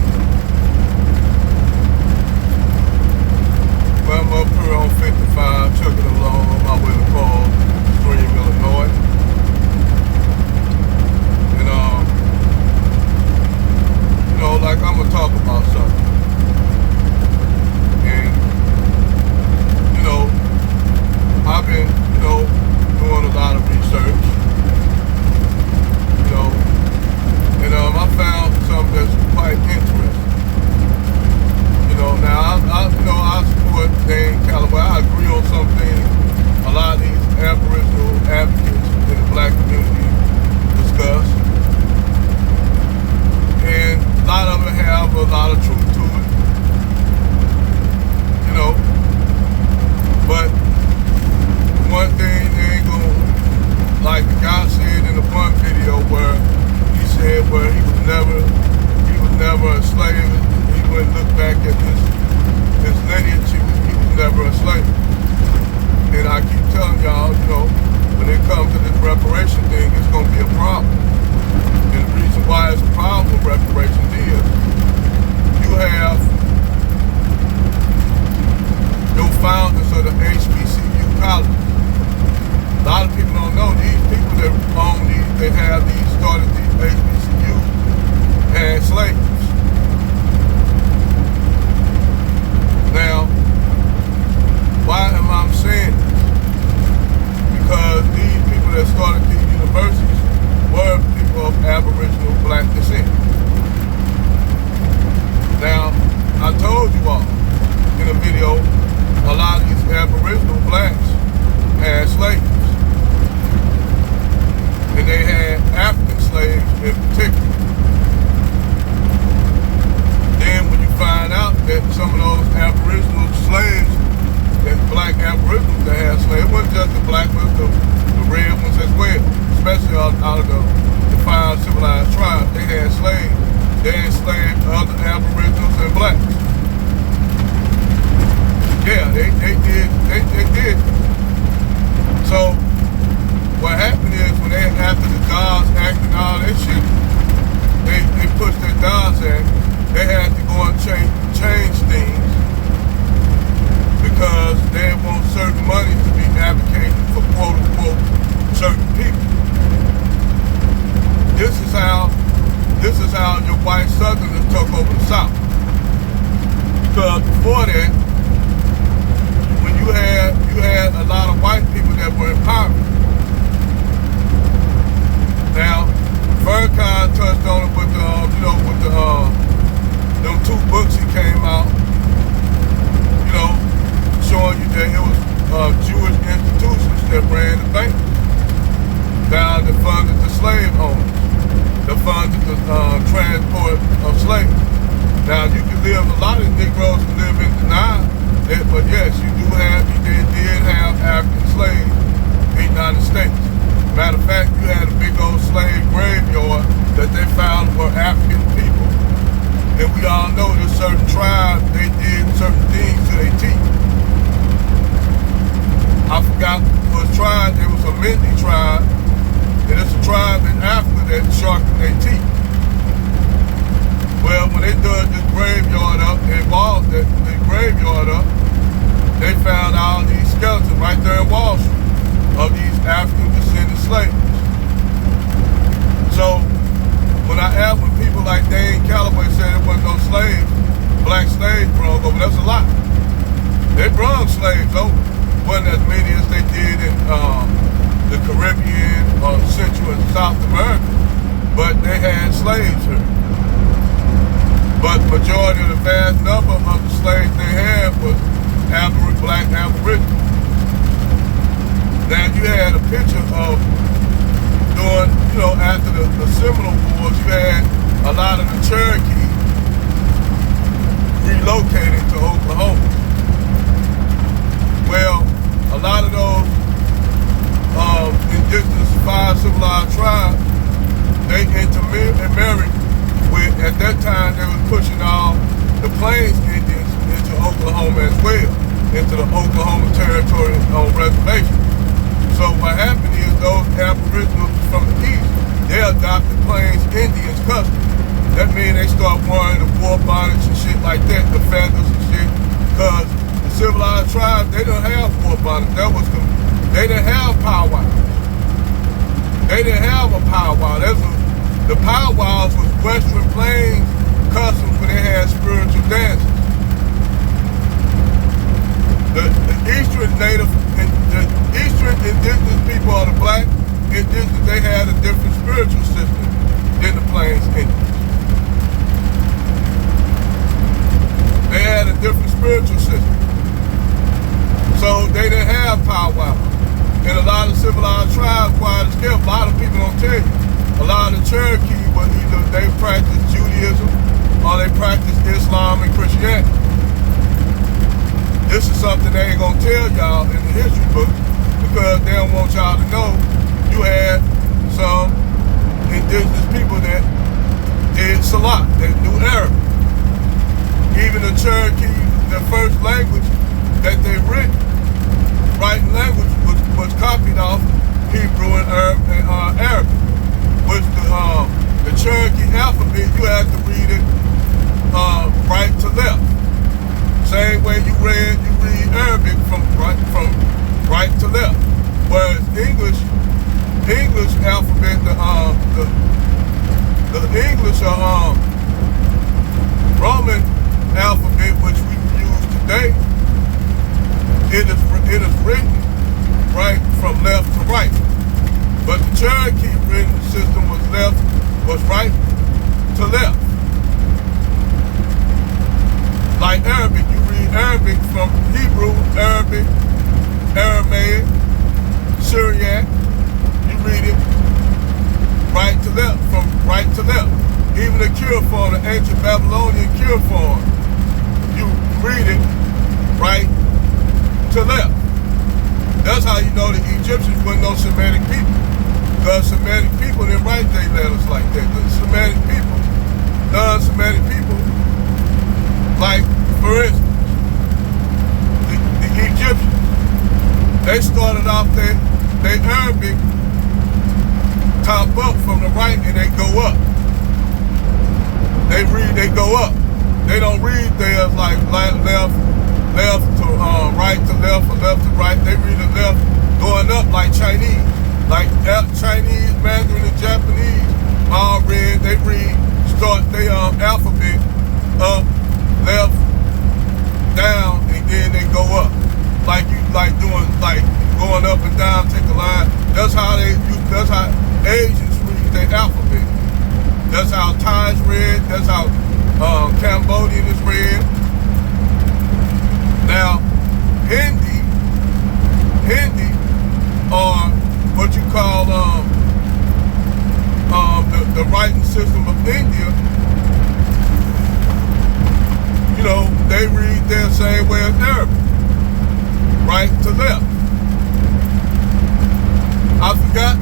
Sunday. Well, I'm up here on 55, chugging along on my way to Falls, Stream, Illinois. And, like I'm going to talk about something. And, I've been, doing a lot of research, and I found something that's quite interesting. Now I support Dan Calloway. I agree on some things a lot of these Aboriginal advocates in the black community discuss. And a lot of it have a lot of truth to it. But one thing they ain't gonna, like the guy said in the one video where he said where he was never a slave. He wouldn't look back at his lineage, he was never a slave. And I keep telling y'all, when it comes to this reparation thing, it's gonna be a problem. And the reason why it's a problem with reparations is you have your founders of the HBCU colleges. A lot of people don't know these people that own these, they have these, started these HBCU, had slaves. Now, why am I saying this? Because these people that started these universities were people of Aboriginal black descent. Now, I told you all in a video, a lot of these Aboriginal blacks had slaves. And they had African slaves in particular. Then when you find out that some of those Aboriginal slaves, that black Aboriginals that had slaves, it wasn't just the black ones, the red ones as well, especially out of the 5 civilized tribes, they had slaves. They enslaved other Aboriginals and blacks. Yeah, they did. So what happened is when they, after the Dawes Act and all that shit, they pushed that Dawes Act, they had to go and change things because they want certain money to be advocated for quote unquote certain people. This is how your white Southerners took over the South. Because before that, when you had a lot of white people that were in power. Now, Farrakhan touched on it with them 2 books he came out, showing you that it was Jewish institutions that ran the bank. Now, that funded the slave owners, that funded the transport of slaves. Now, you can live, a lot of Negroes can live in denial, but yes, they did have African slaves in the United States. Matter of fact, you had a big old slave graveyard that they found were African people. And we all know that certain tribes, they did certain things to their teeth. I forgot what tribe, there was a Mende tribe, and it's a tribe in Africa that sharpened their teeth. Well, when they dug this graveyard up, they involved the graveyard up, they found all these skeletons right there in Wall Street of these African descended slaves. So when people like Dan Calloway said there wasn't no slaves, black slaves brought over, that's a lie. They brought slaves over. Wasn't as many as they did in the Caribbean or Central and South America, but they had slaves here. But the majority of the vast number of the slaves they had was black Aboriginals. Now you had a picture of during, after the Seminole Wars, you had a lot of the Cherokee relocating to Oklahoma. Well, a lot of those indigenous 5 civilized tribes, they intermarried with, at that time, they were pushing all the Plains Indians into Oklahoma as well, into the Oklahoma Territory on reservation. So what happened is those Aboriginals from the east, they adopted Plains Indians custom. That means they start wearing the war bonnets and shit like that, the feathers and shit. Because the civilized tribes, they don't have war bonnets. They didn't have powwows. They didn't have a powwow. The powwows was Western Plains customs when they had spiritual dances. The Eastern Native, the Eastern indigenous people are the black indigenous, they had a different spiritual system than the Plains Indians. They had a different spiritual system. So they didn't have powwow. And a lot of civilized tribes, quiet as kept, a lot of people don't tell you. A lot of the Cherokee, but either they practice Judaism or they practice Islam and Christianity. This is something they ain't gonna tell y'all in the history book because they don't want y'all to know you had some indigenous people that did Salat, that knew Arabic. Even the Cherokee, the first language that they writing language was copied off Hebrew and Arabic. Which the Cherokee alphabet, you had to read it right to left. Same way you read Arabic from right to left. Whereas English alphabet, the English Roman alphabet, which we use today, it is written right from left to right. But the Cherokee written system was right to left. Like Arabic, you read Arabic from Hebrew, Arabic, Aramaic, Syriac, you read it right to left, from right to left. Even the cuneiform, the ancient Babylonian cuneiform, you read it right to left. That's how you know the Egyptians weren't no Semitic people. Because Semitic people didn't write their letters like that. The Semitic people, non-Semitic people, like, for instance, the Egyptians, they started off their Arabic top up from the right and they go up. They go up. They don't read theirs like left to right to left or left to right. They read it left going up like Chinese. Like Chinese, Mandarin, and Japanese all read, start their alphabet up, left, down, and then they go up. Like going up and down, take a line. That's how Asians read their alphabet. That's how Thais read, that's how Cambodian is read. Now, Hindi, or what you call the writing system of India, you know, they read their same way as Arabic, right to left. I forgot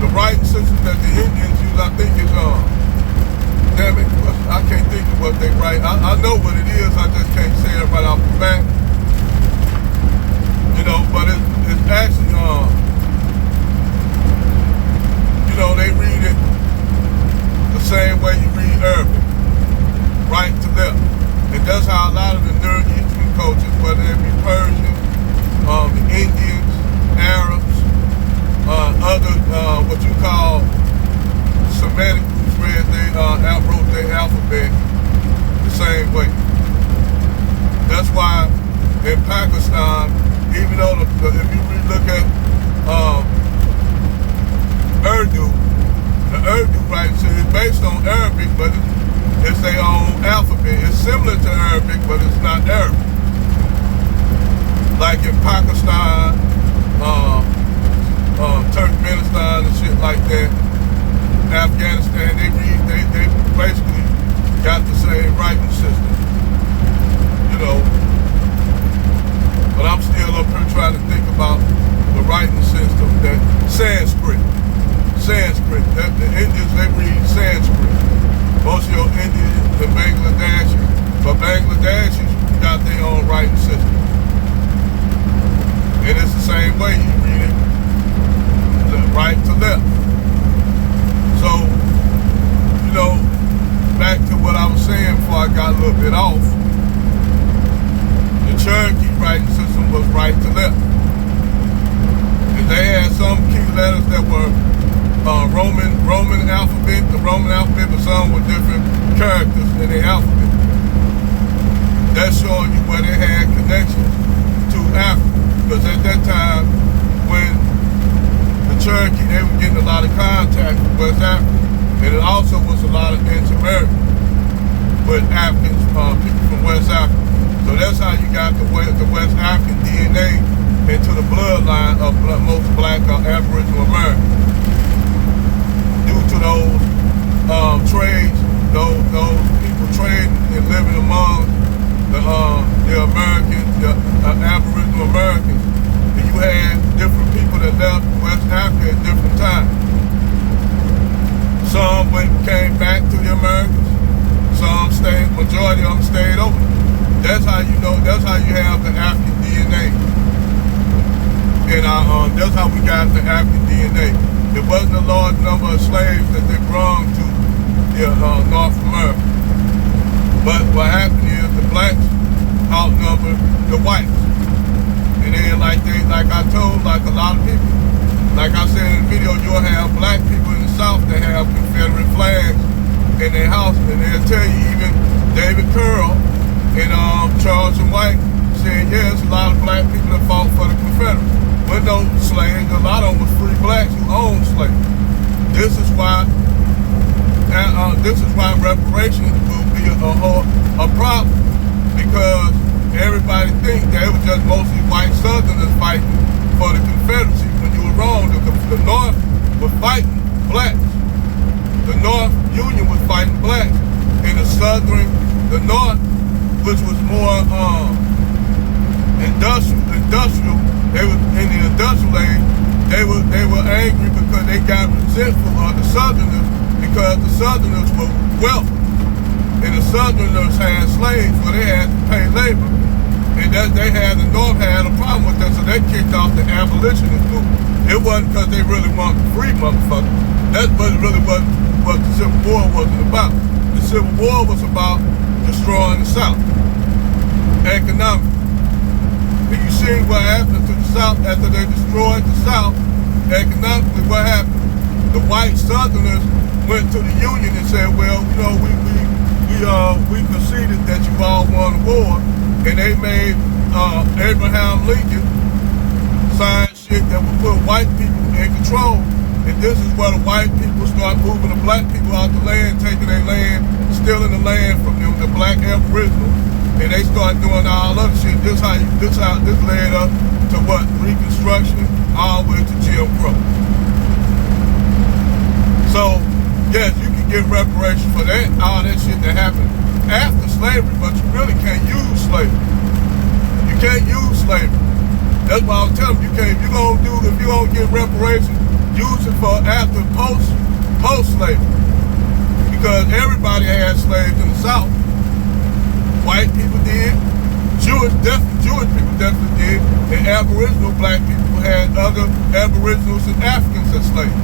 the writing system that the Indians use. I think is damn it, I can't think of what they write. I know what it is. I just can't say it right off the bat. You know, but it's actually, you know, they read it the same way you read Arabic, right to left. And that's how a lot of the Near Eastern cultures, whether it be Persian, the Indians, Arabs, other, what you call Semitic groups, read wrote their alphabet the same way. That's why in Pakistan, even though if you look at Urdu, the Urdu writing system is based on Arabic, but it's their own alphabet. It's similar to Arabic, but it's not Arabic. Like in Pakistan, Turkmenistan and shit like that, Afghanistan, they basically got the same writing system, you know. But I'm still up here trying to think about the writing system that Sanskrit. The Indians, they read Sanskrit. Most of your Indians, the Bangladeshis, but Bangladeshis got their own writing system. And it's the same way you read it, right to left. So right to left. And they had some key letters that were Roman alphabet, the Roman alphabet, but some were different characters in the alphabet. That's showing you where they had connections to Africa. Because at that time, when the Cherokee, they were getting a lot of contact with West Africa. And it also was a lot of intermarriage with Africans, people from West Africa. So that's how you got the West African DNA into the bloodline of most black Aboriginal Americans. Due to those trades, those people trading and living among the Americans, the Aboriginal Americans, and you had different people that left West Africa at different times. Some came back to the Americans, some stayed, majority of them stayed over. That's how you know, that's how you have the African DNA. And that's how we got the African DNA. There wasn't a large number of slaves that they brought to North America. But what happened is the blacks outnumbered the whites. And then like I told, like a lot of people, like I said in the video, you'll have black people in the South that have Confederate flags in their house, and they'll tell you, even David Curl and Charles and White said, yeah, there's a lot of black people that fought for the Confederates. But no slaves, a lot of them was free blacks who owned slaves. This is why reparations will be a problem, because everybody thinks that it was just mostly white Southerners fighting for the Confederacy. When you were wrong, the North was fighting blacks. The North Union was fighting blacks. In the North, which was more industrial, they were in the industrial age. They were angry because they got resentful of the Southerners, because the Southerners were wealthy, and the Southerners had slaves, so they had to pay labor, and the North had a problem with that, so they kicked off the abolitionist movement. It wasn't because they really wanted to free motherfuckers. That's really what the Civil War wasn't about. The Civil War was about destroying the South economically. And you see what happened to the South after they destroyed the South economically. What happened? The white Southerners went to the Union and said, well, you know, we conceded that you all won the war, and they made Abraham Lincoln sign shit that would put white people in control. And this is where the white people start moving the black people out the land, taking their land, stealing the land from them, the black Aboriginals, and they start doing all other shit. This led up to what? Reconstruction, all the way to Jim Crow. So, yes, you can get reparations for that, all that shit that happened after slavery, but you really can't use slavery. You can't use slavery. That's why I'm telling you, if you're gonna get reparations, use it for after post-slavery. Because everybody had slaves in the South. White people did, Jewish people definitely did, and Aboriginal black people had other Aboriginals and Africans as slaves.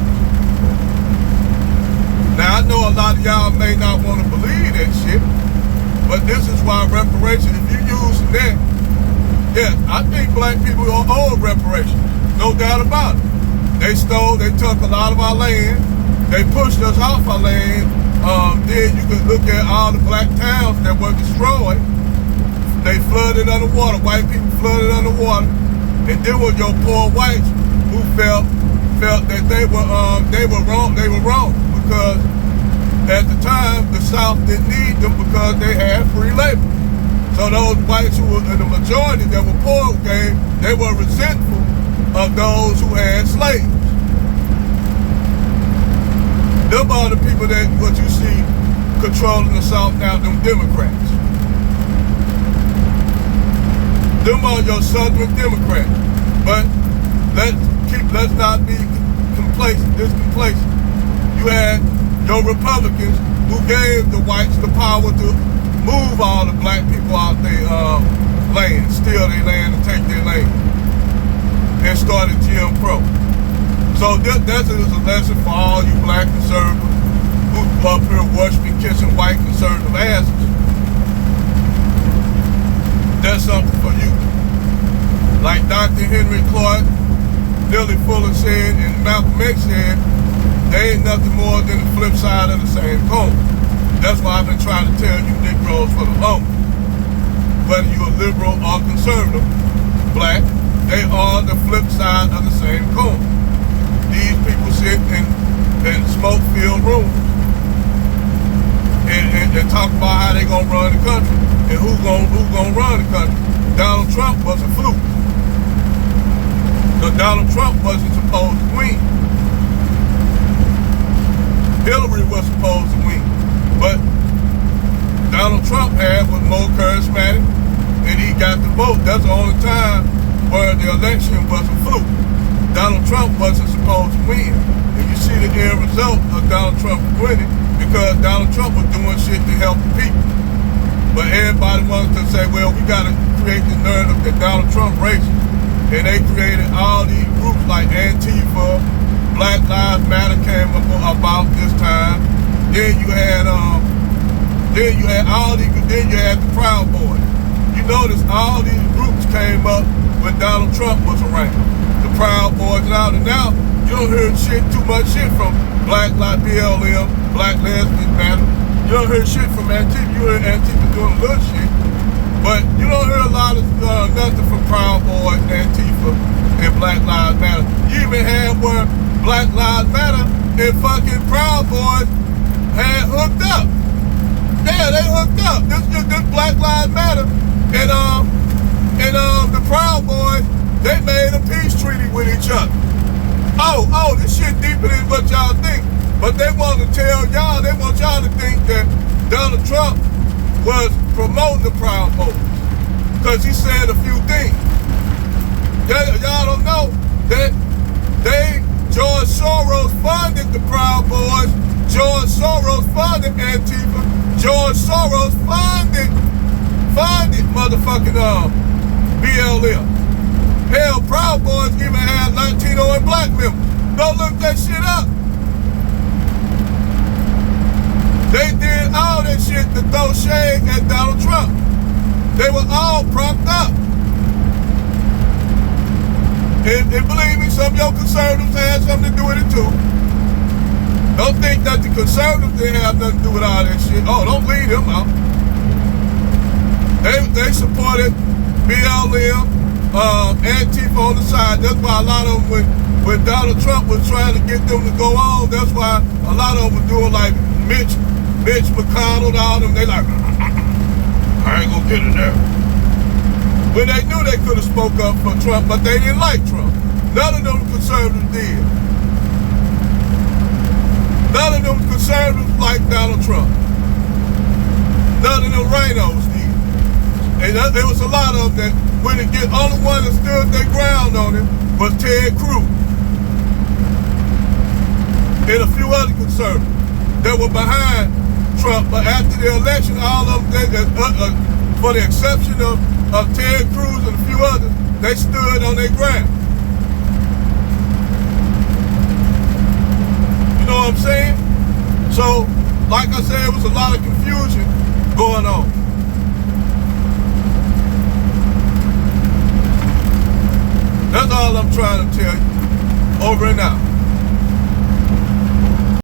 Now I know a lot of y'all may not want to believe that shit, but this is why reparations, if you use that, yes, I think black people are owed reparations, no doubt about it. They took a lot of our land, they pushed us off our land. Then you can look at all the black towns that were destroyed. They flooded underwater, white people flooded underwater. And then with your poor whites who felt that they were wrong because at the time the South didn't need them because they had free labor. So those whites who were in the majority that were poor, they were resentful of those who had slaves. Them are the people that what you see controlling the South now, them Democrats. Them are your Southern Democrats. But let's not be complacent. You had your Republicans who gave the whites the power to move all the black people out their land, steal their land and take their land, and started Jim Crow. So that is a lesson for all you black conservatives who up here worshiping, kissing white conservative asses. That's something for you. Like Dr. Henry Clark, Neely Fuller said, and Malcolm X said, they ain't nothing more than the flip side of the same coin. That's why I've been trying to tell you Negroes for the longest. Whether you're a liberal or conservative, black, they are the flip side of the same coin. These people sit in smoke-filled rooms and talk about how they gonna run the country and who gonna run the country. Donald Trump was a fluke. But Donald Trump wasn't supposed to win. Hillary was supposed to win. But Donald Trump was more charismatic and he got the vote. That's the only time where the election was a fluke. Donald Trump wasn't supposed to win. And you see the end result of Donald Trump winning because Donald Trump was doing shit to help the people. But everybody wanted to say, well, we got to create the narrative that Donald Trump racist. And they created all these groups like Antifa, Black Lives Matter came about this time. Then you had the Proud Boys. You notice all these groups came up when Donald Trump was around. The Proud Boys and all. And now you don't hear too much shit from Black Lives BLM, Black Lesbians Matter. You don't hear shit from Antifa. You hear Antifa doing a little shit. But you don't hear a lot of nothing from Proud Boys, Antifa, and Black Lives Matter. You even had where Black Lives Matter and fucking Proud Boys had hooked up. Yeah, they hooked up. This Black Lives Matter and the Proud Boys, they made a peace treaty with each other. Oh, this shit deeper than what y'all think. But they want to tell y'all, they want y'all to think that Donald Trump was promoting the Proud Boys because he said a few things. Y'all don't know that George Soros funded the Proud Boys. George Soros funded Antifa. George Soros funded motherfucking BLM. Hell, Proud Boys even had Latino and black members. Go look that shit up. They did all that shit to throw shade at Donald Trump. They were all propped up. And believe me, some of your conservatives had something to do with it too. Don't think that the conservatives didn't have nothing to do with all that shit. Oh, don't leave them out. They supported BLM, Antifa on the side. That's why a lot of them, when Donald Trump was trying to get them to go on, that's why a lot of them were doing like Mitch McConnell, all them, they like, I ain't gonna get in there. When they knew they could have spoke up for Trump, but they didn't like Trump. None of them conservatives did. None of them conservatives liked Donald Trump. None of them rhinos did. And there was a lot of them that when it get, only one that stood their ground on it was Ted Cruz. And a few other conservatives that were behind Trump, but after the election, all of them, for the exception of Ted Cruz and a few others, they stood on their ground. You know what I'm saying? So, like I said, it was a lot of confusion going on. That's all I'm trying to tell you. Over and out.